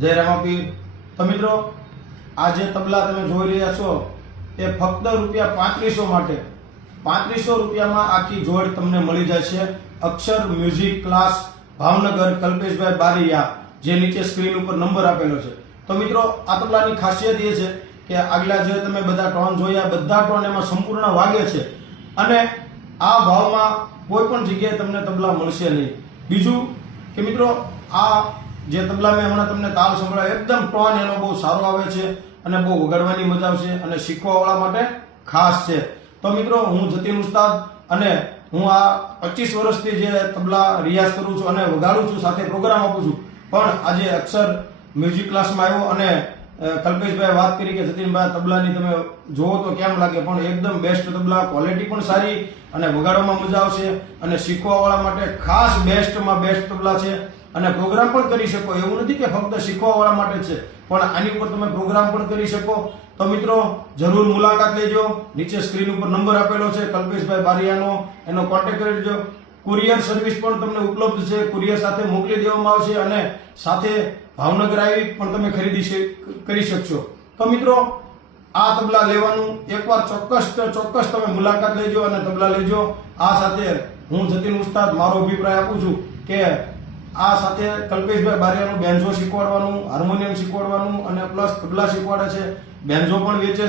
જય રામાપીર। તો મિત્રો, આ જે તબલા તમે જોઈ રહ્યા છો એ ફક્ત રૂપિયા 3500 માટે 3500 રૂપિયામાં આખી જોડ તમને મળી જશે। અક્ષર મ્યુઝિક ક્લાસ ભાવનગર, કલ્પેશભાઈ બારૈયા, જે નીચે સ્ક્રીન ઉપર નંબર આપેલો છે। તો મિત્રો, આ તબલાની ખાસિયત એ છે કે આગલા જે તમે બધા ટોન જોયા, બધા ટોન એમાં સંપૂર્ણ વાગે છે અને આ ભાવમાં કોઈ પણ જગ્યાએ તમને તબલા મળશે નહીં। બીજું કે મિત્રો, આ જે તબલા મેં હમણાં તમને તાલ સંભળાયો, એકદમ ટોન એનો બહુ સારો આવે છે અને બહુ વગાડવાની મજા આવશે અને શીખવાવાળા માટે ખાસ છે। તો મિત્રો, હું જતીન ઉસ્તાદ અને હું આ 25 વર્ષથી જે તબલા રિયાઝ કરું છું અને વગાડું છું, સાથે પ્રોગ્રામ આપું છું, પણ આજે અક્ષર મ્યુઝિક ક્લાસમાં આવ્યો અને કલ્પેશભાઈ વાત કરી કે જતીનભાઈ તબલાની તમે જોવો તો કેમ લાગે, પણ એકદમ બેસ્ટ તબલા, ક્વોલિટી પણ સારી અને વગાડવામાં મજા આવશે અને શીખવાવાળા માટે ખાસ બેસ્ટમાં બેસ્ટ તબલા છે અને પ્રોગ્રામ પણ કરી શકો। એવું નથી કે ફક્ત શીખવાવાળા માટે છે, પણ આની ઉપર તમે પ્રોગ્રામ પણ કરી શકો। તો મિત્રો, જરૂર મુલાકાત લેજો। નીચે સ્ક્રીન ઉપર નંબર આપેલો છે કલ્પેશભાઈ બારૈયાનો, એનો કોન્ટેક્ટ કરી લેજો। કુરિયર સર્વિસ પણ તમને ઉપલબ્ધ છે, કુરિયર સાથે મોકલી દેવામાં આવશે અને સાથે ભાવનગર આવી પણ તમે ખરીદી કરી શકશો। તો મિત્રો, આ તબલા લેવાનું એકવાર ચોક્કસ તમે મુલાકાત લેજો અને તબલા લેજો। આ સાથે હું જતીન ઉસ્તાદ મારો અભિપ્રાય આપું છું કે આ સાથે કલ્પેશભાઈ બારૈયાનું બેન્જો શીખવાડવાનું, હાર્મોનિયમ શીખવાડવાનું અને પ્લસ તબલા શીખવાડે છે, બેન્જો પણ વેચે છે।